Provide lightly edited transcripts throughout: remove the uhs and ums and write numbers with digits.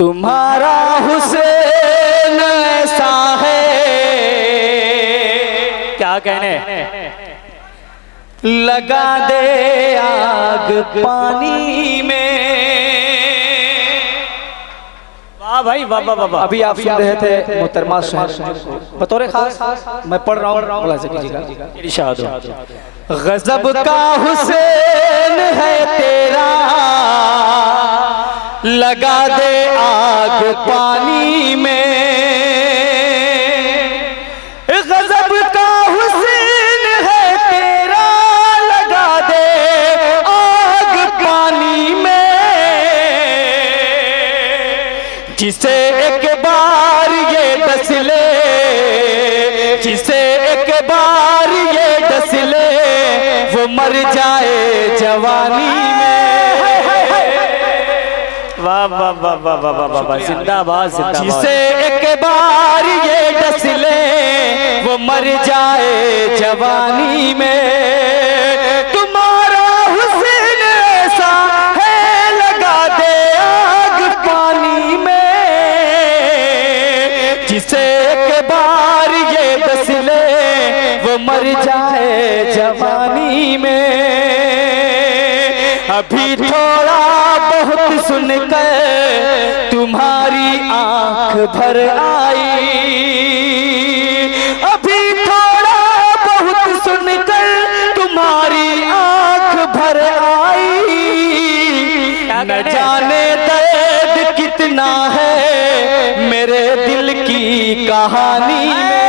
तुम्हारा हुसैन ऐसा है, क्या कहने, लगा दे आग पानी में। वाह भाई वाह वाह वाह। अभी आप सुन रहे थे मोहतरमा शहर बतौर खास मैं पढ़ रहा हूँ, इरशाद हो। गजब का हुसैन है तेरा, लगा दे आग पानी में। गजब का हुसैन है तेरा, लगा दे आग पानी में। जिसे एक बार ये डस ले, जिसे एक बार ये डस ले, वो मर जाए जवानी में। वाह वाह वाह वाह वाह वाह वाह, जिंदाबाद जिंदाबाद। जिसे एक बार ये डस ले, वो मर जाए जवानी में। तुम्हारा हुस्न ऐसा है, लगा दे आग पानी में। जिसे एक बार ये डस ले, वो मर जाए जवानी में। अभी थोड़ा बहुत सुनकर तुम्हारी आंख भर आई, अभी थोड़ा बहुत सुनकर तुम्हारी आंख भर आई। न जाने दर्द कितना है मेरे दिल की कहानी में,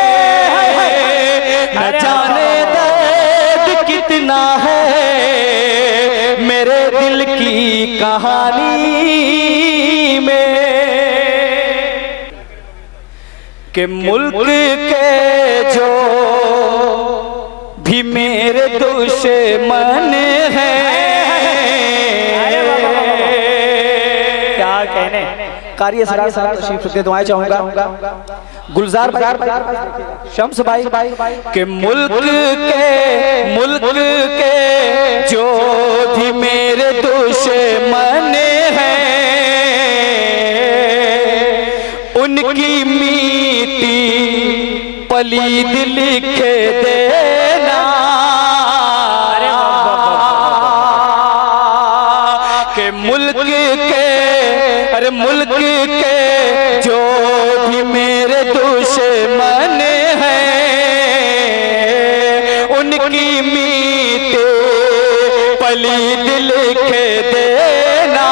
न जाने दर्द कितना है मेरे दिल की कहानी में। कि मुल्क के जो भी मेरे दुश्मन हैं, क्या कहने, कार्य सरार तशरीफ रखते दुआएं चाहूंगा। गुलजार भाई, शम्स भाई, के मुल्क के जो भी मेरे दुश्मन हैं, उनकी मीठी पलीद लिख देना। के मुल्क के जो भी मेरे दुश्मन हैं, उनकी मीठी पलीद लिख देना।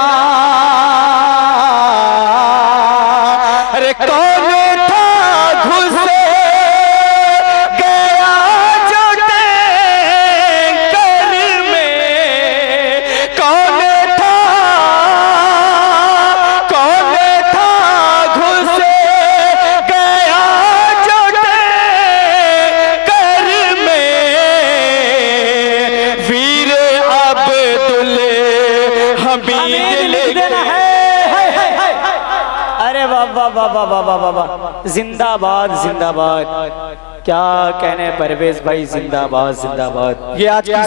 अरे कौन था घुसे गया जो टैंकर में, कौन था घुसे गया जो टैंकर में। वीर अब्दुल हमीद लिख देना है। अरे वाह वाह वाह वाह वाह वाह वाह, जिंदाबाद जिंदाबाद। क्या कहने परवेज भाई, जिंदाबाद जिंदाबाद। ये आज की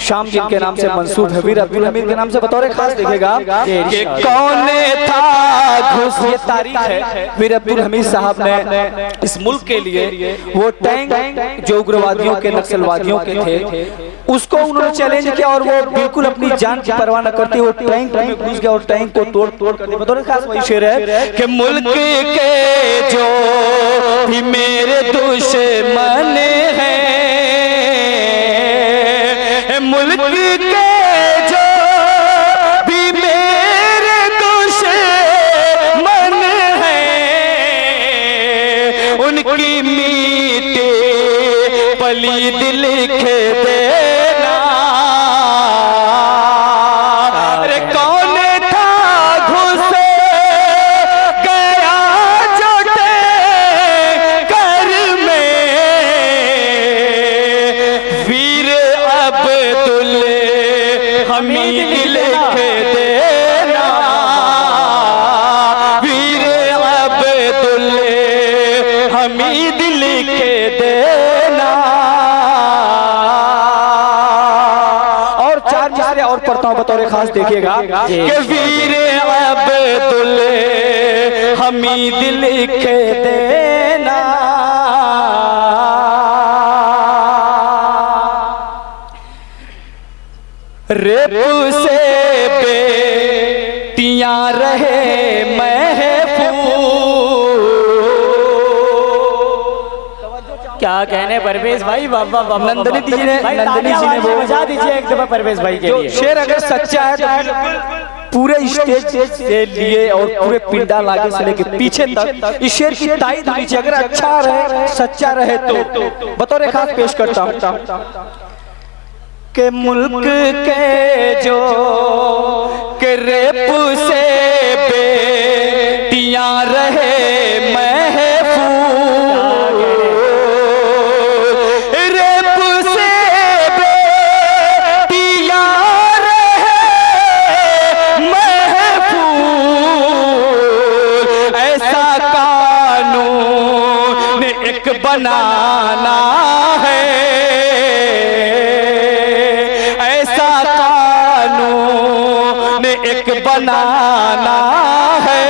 शाम जिनके नाम से मंसूब है, वीर अब्दुल हमीद के नाम से बतौर खास देखेगा कि कौन था घुस। ये तारीख है, वीर अब्दुल हमीद साहब ने इस मुल्क के लिए वो टैंक जो उग्रवादियों के नक्सलवादियों के थे, उसको उन्होंने चैलेंज किया और वो बिल्कुल अपनी जान की परवाह न करते वो टैंक में घुस गया और टैंक को तोड़ कर दिया। बतौर खास वही शेर है कि मुल्क के जो भी मेरे दुश्मन हैं, मुल्क के जो भी मेरे दुश्मन हैं, उनकी मीठी पलीद लिख देना। अरे कौन था घुसे गया जो टैंकर में, वीर अब्दुल हमीद लिख देना। वीर अब्दुल हमीद लिख देना। और चार मिसरे और पढ़ता हूँ बतौर खास, देखिएगा कि वीर अब्दुल हमीद लिख देना। रेप से बेटियां रहे क्या कहने परवेज भाई, बाबा बाबा नंदनी जी ने बजा दीजिए एक दफा परवेज भाई के लिए। शेर अगर सच्चा है तो पूरे स्टेज से लिए और पूरे पिंडा लागे से लेके पीछे तक इस शेर की तारीफ कीजिए। अगर अच्छा रहे, सच्चा रहे तो बतौर खास पेश करता हूं के मुल्क के जो के रेप से बेटियां रहे बनाना है, ऐसा कानून एक बनाना है।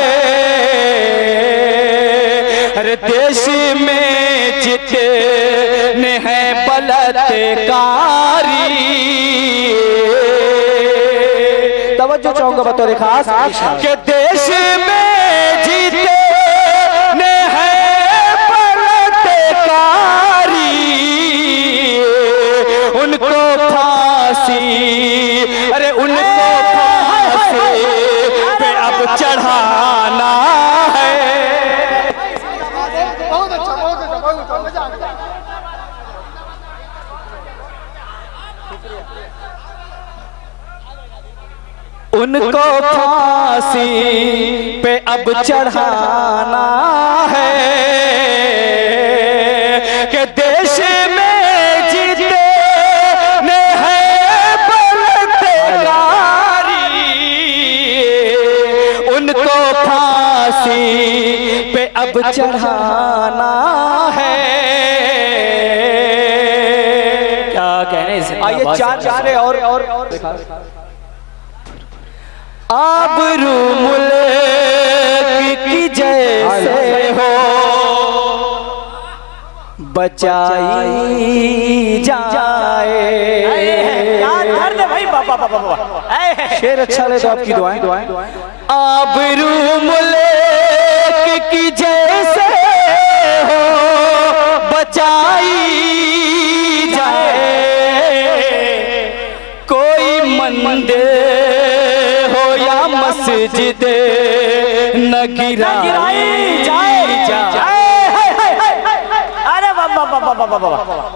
हर देश में जितने हैं बलात्कारी, तवज्जो चाहूंगा बतौर खास के देश में जीते अरे उनको फांसी पे अब चढ़ाना है। बहुत अच्छा मजा आ गया। उनको फांसी पे अब चढ़ाना है कि देश में पे अब चढ़ाना है। क्या कहने से आइए चार और आबरू मुल्क की जैसे हो बचाई जाए। भाई बाबा बाबा शेर अच्छा लगे तो आपकी दुआएं आबरू मुल्क की जैसे हो बचाई जाए। कोई मंदिर हो या मस्जिद न गिराई जाए। अरे बाबा बाबा बाबा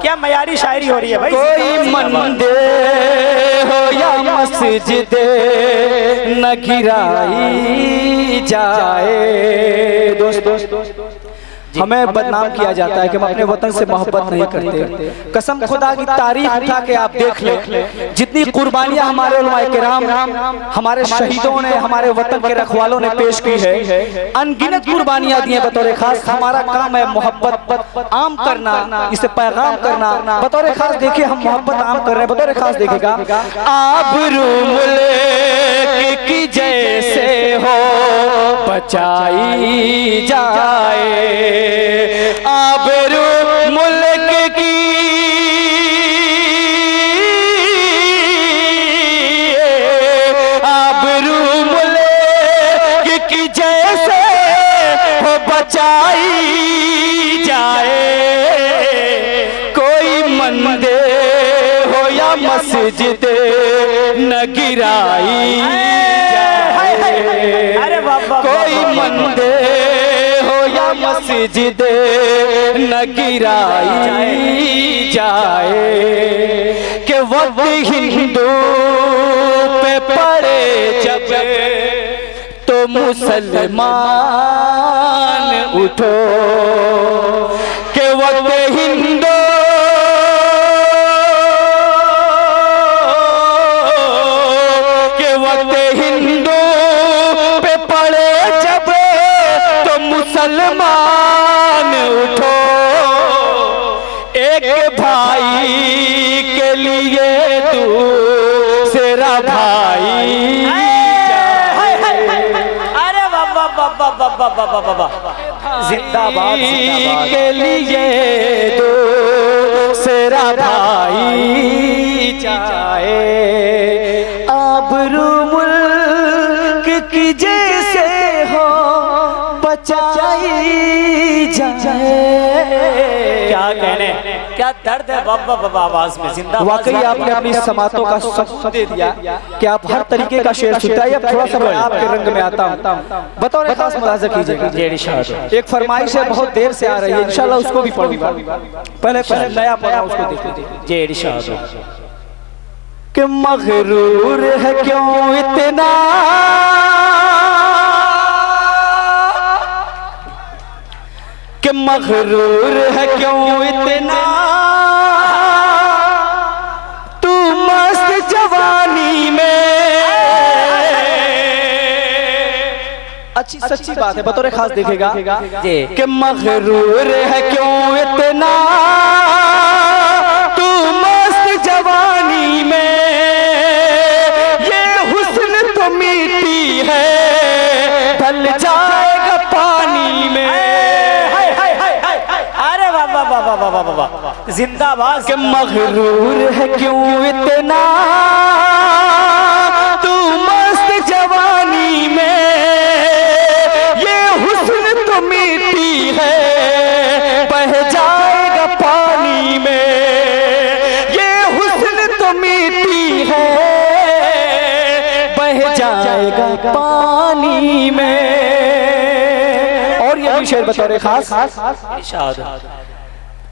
क्या मयारी शायरी हो रही है भाई। कोई मंदिर हो या मस्जिद न गिराई जाए। दोस्तों हमें बदनाम किया जाता है कि हम अपने वतन से मोहब्बत नहीं करते। कसम खुदा की तारीफ उठा के आप देख ले, जितनी कुर्बानियां हमारे उलमाए किराम, हमारे शहीदों ने, हमारे वतन के रखवालों ने पेश की है, अनगिनत कुर्बानियां दी हैं बतौर खास। हमारा काम है मोहब्बत आम करना, इसे पैगाम करना। बतौर खास देखिए हम मोहब्बत आम कर रहे हैं। बतौर खास देखेगा आबरू मुल्क की जैसे हो बचाई जाए। आबरू मुल्क की आबरू मुल्क की जैसे हो बचाई जाए। कोई मंदिर हो या मस्जिद न गिराई जाए। अरे बाबा कोई मंदिर मस्जिद न गिराई जाए कि वक्त हिंदू पे पड़े जब तो मुसलमान उठो कि वक्त हिंदू के वक्त हिंदू पे पड़े जब तो मुसलमान उठो। एक भाई के लिए दूसरा भाई। अरे बाबा जिंदाबाद के लिए दूसरा भाई जाए, आबरू मुल्क की जैसे हो बचाई जाए। क्या कहने, क्या दर्द है बाबा बाबा आवाज में। जिंदा वाकई आपने अपनी समातों का सब दे दिया कि आप हर तरीके का शेर सुनते हैं। अब थोड़ा सा मैं आपके रंग में आता हूँ, बतौर खास मुलाजा कीजिएगा। एक फरमाइश है बहुत देर से आ रही है, इंशाल्लाह उसको भी पढ़ूंगा। पहले नया पढ़ा उसको देखिए। जे इरशाद कि मगरूर है क्यों इतना, कि मगरूर है क्यों इतना, तू मस्त जवानी में। अच्छी सच्ची बात है, बतौर खास देखेगा कि मगरूर है क्यों इतना, तू मस्त जवानी में। ये हुस्न तो मीठी है, ढल जाएगा पानी में। जिंदाबाद के मगरूर है क्यों इतना, तू मस्त जवानी में। ये हुस्न तो मीठी है, बह जाएगा पानी में। ये हुस्न तो मीठी है, बह जाएगा पानी में। और ये भी शेर बतौर खास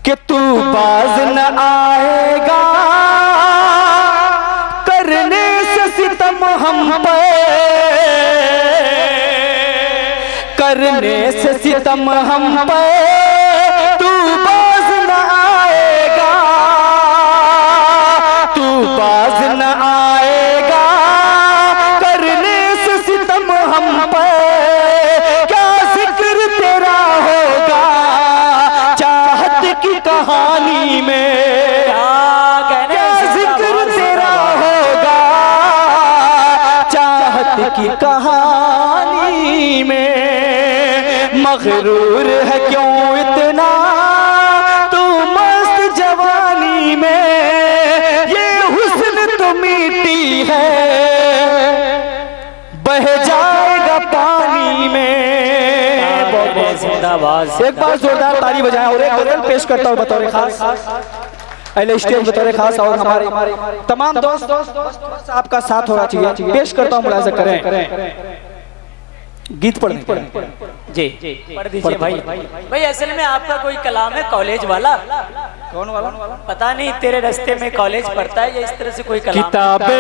कि तू बाज न आएगा करने से सितम हम पे, करने से सितम हम पे। तू बाज न आएगा, तू बाज न आएगा करने से सितम हम पे। क्या जिक्र तेरा होगा चाहत की कहानी में, क्या जिक्र तेरा होगा चाहत की कहानी में। मगरूर है क्यों इतना, तू मस्त जवानी में। ये हुस्न तो मीठी है, बह जाएगा पानी में। जिंदाबाद। एक बार जोरदार ताली बजाएं और एक गजल पेश करता हूँ बतौर खास, अहले स्टेज बतौर खास। और हमारे तमाम दोस्त आपका साथ होना चाहिए। पेश करता हूँ, मुलाजा करें। गीत पढ़ जी पढ़ दीजिए भाई। भाई असल में आपका कोई कलाम है कॉलेज वाला? कौन वाला? पता नहीं, तेरे रास्ते में कॉलेज पढ़ता है या इस तरह से कोई कलाम? किताबे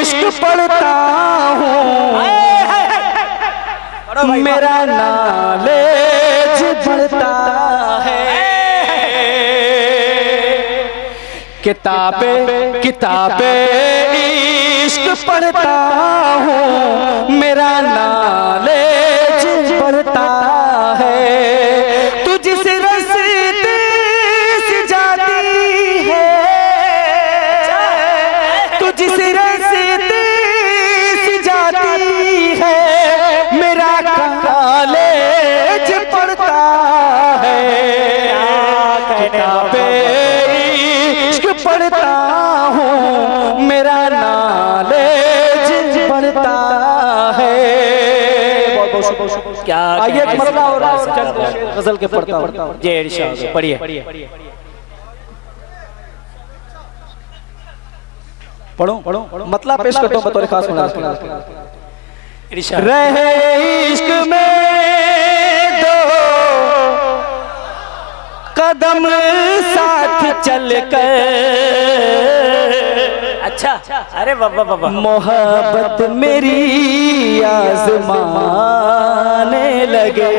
इश्क पढ़ता हूँ, मेरा नॉलेज बढ़ता है। किताबे किताबे इश्क पढ़ता हूँ, मेरा नॉलेज बढ़ता है। तू जिस रास्ते से जाती है, तू जिस रास्ते से जाती है, मेरा कॉलेज पढ़ता है। किताबे इश्क पढ़ता हूँ, मेरा नॉलेज बढ़ता है। क्या आइए मरला और गजल के पढ़ता हूँ। जय इरशाद पढ़िए। पढ़ो मतलब पेश करता हूँ बतौर खास। इरशाद रहे इश्क में दो कदम साथ चल कर, अच्छा। अरे बाबा बाबा, मोहब्बत मेरी आजमाने लगे।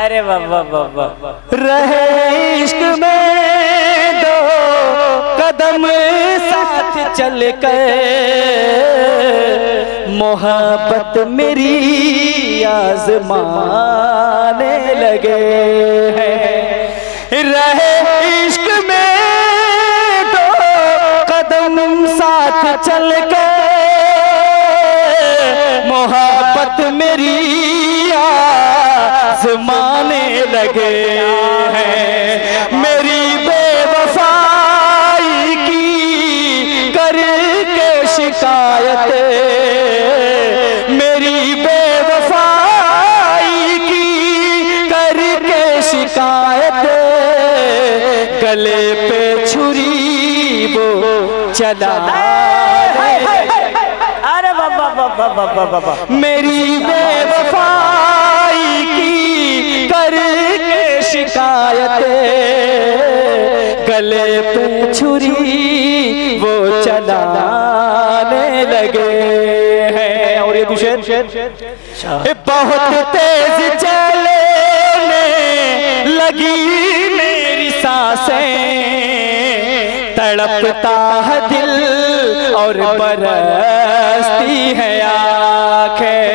अरे बाबा बाबा, रहे इश्क में दो कदम साथ चल कर, मोहब्बत मेरी आजमाने लगे। रहे इश्क में दो कदम साथ चल के, मोहब्बत मेरी आज़माने लगे हैं। मेरी बेवफाई की करके शिकायत, मेरी बेवफाई की करके शिकायत, गले पे छुरी वो चला। अरे बाबा बाबा बाबा बाबा, मेरी बेवफाई की करके शिकायत, गले पे छुरी वो चलाने लगे हैं। और ये दूसरे बहुत तेज चलने लगी मेरी सांसें, तड़पता है दिल और बरसती है आंखें।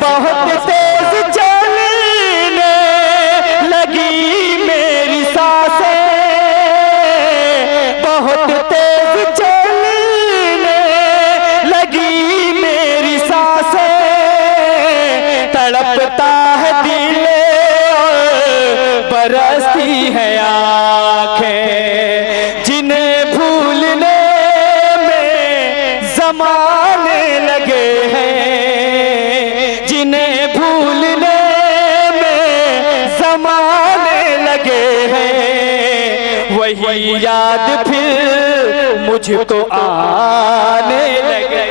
बहुत तेज चलने लगी मेरी सांसें, बहुत तेज चलने लगी मेरी सांसें, तड़पता है दिल और बरसती है आंखें। जिन्हें भूलने ज़माने लगे हैं, जिन्हें भूलने में ज़माने लगे हैं, वही याद फिर मुझको आने लगे।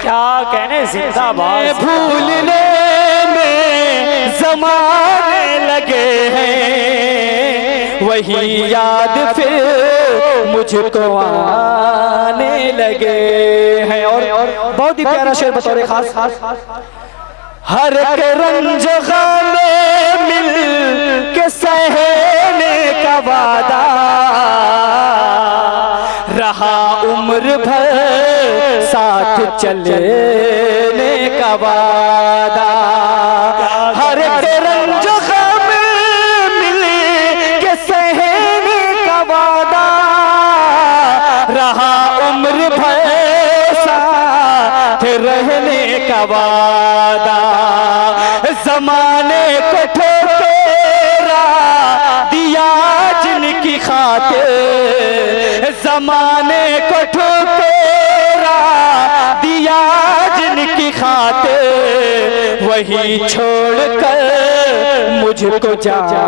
क्या कहने, जिंदाबाद। भूलने में ज़माने लगे हैं, वही याद फिर मुझको आने लगे हैं। और बहुत ही प्यारा शेर बतौर खास, हर एक रंज गम मिल के सहने का वादा, रहा उम्र भर साथ चलने का वादा। हर एक रंज गम मिल के सहने का वादा, रहा उम्र भर साथ रहने का वादा। ज़माने को ठोकरा दिया जिनकी खातिर, ज़माने को ठोकरा दिया जिनकी खातिर, वही छोड़कर मुझको जाने।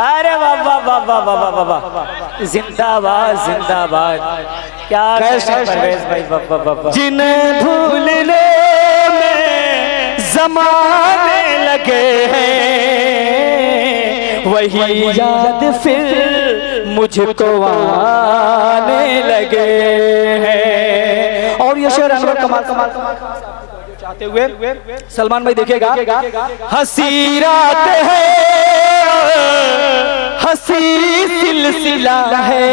अरे बाबा बाबा बाबा बाबा, जिंदाबाद जिंदाबाद। क्या कहने परवेज भाई, बाबा बाबा। जिन्हें भूलने में ज़माने लगे हैं, वही याद फिर मुझको आने लगे हैं। और ये शेर अनवर कमाल चाहते हुए सलमान भाई देखिएगा। हंसी रात है, हंसी सिलसिला है,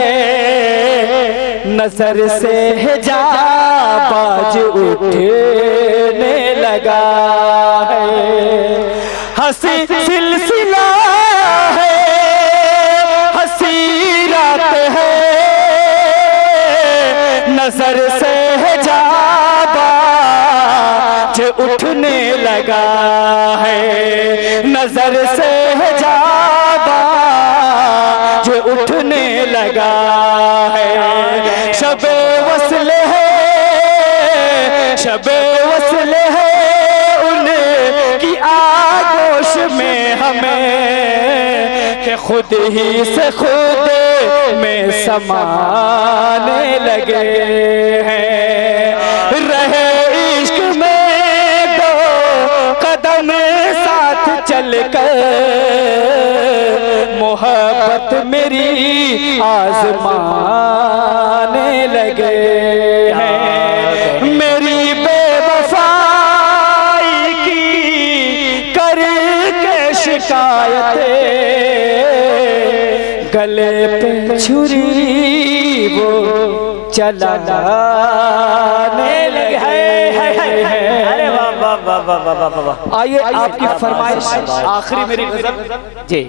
नजर से हिजाब उठने लगा है। हंसी सिलसिला है, हंसी रात है, नजर से हिजाब उठने लगा है, नजर से हिजाब उठने लगा है। शबे वस्ल है, शबे वस्ल है, उनकी आगोश में हमें कि खुद ही से खुद में समाने लगे हैं। रहे इश्क में दो कदम साथ चलकर, मोहब्बत मेरी आज़माने लगे हैं। मेरी बेवफाई की करके शिकायत, गले पे छुरी वो चलाने लगे हैं। अरे बाबा बाबा बाबा बाबा। आइए आपकी फरमाइश आखिरी मेरी नजर। जी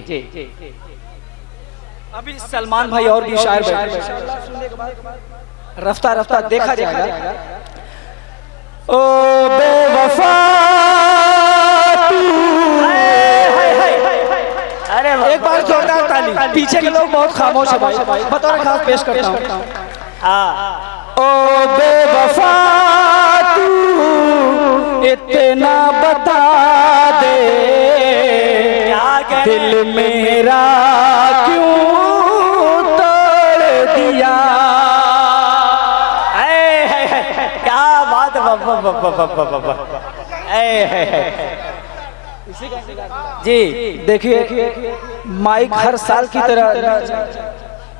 अभी सलमान भाई और भी शायर बैठे रफ्ता रफ्ता देखा जाएगा। ओ बेवफा तू, अरे एक बार जोरदार ताली। पीछे के लोग बहुत खामोश है भाई, बतौर खास पेश करता हूँ। ओ बेवफा तू इतना बता दे, दिल मेरा क्यों तोड़ दिया। क्या बात है, जी देखिए माइक हर साल की तरह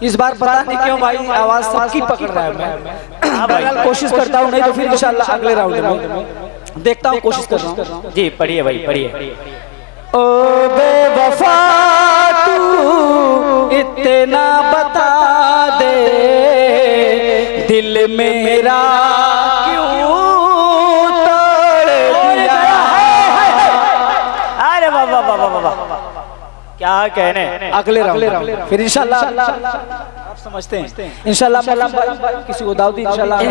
इस बार पता नहीं क्यों भाई आवाज सबकी पकड़ रहा है। मैं बहरहाल कोशिश करता हूँ, नहीं तो फिर इंशाल्लाह अगले राउंड में देखता हूँ, कोशिश कर रहा हूँ। जी पढ़िए भाई पढ़िए। ओ बेवफा तू इतना बता दे, दिल मेरा क्यों तोड़ दिया। अरे बाबा बाबा बाबा क्या कहने। अगले राउंड फिर इंशाल्लाह आप समझते हैं। इंशाल्लाह किसी को दावत दी इंशाल्लाह।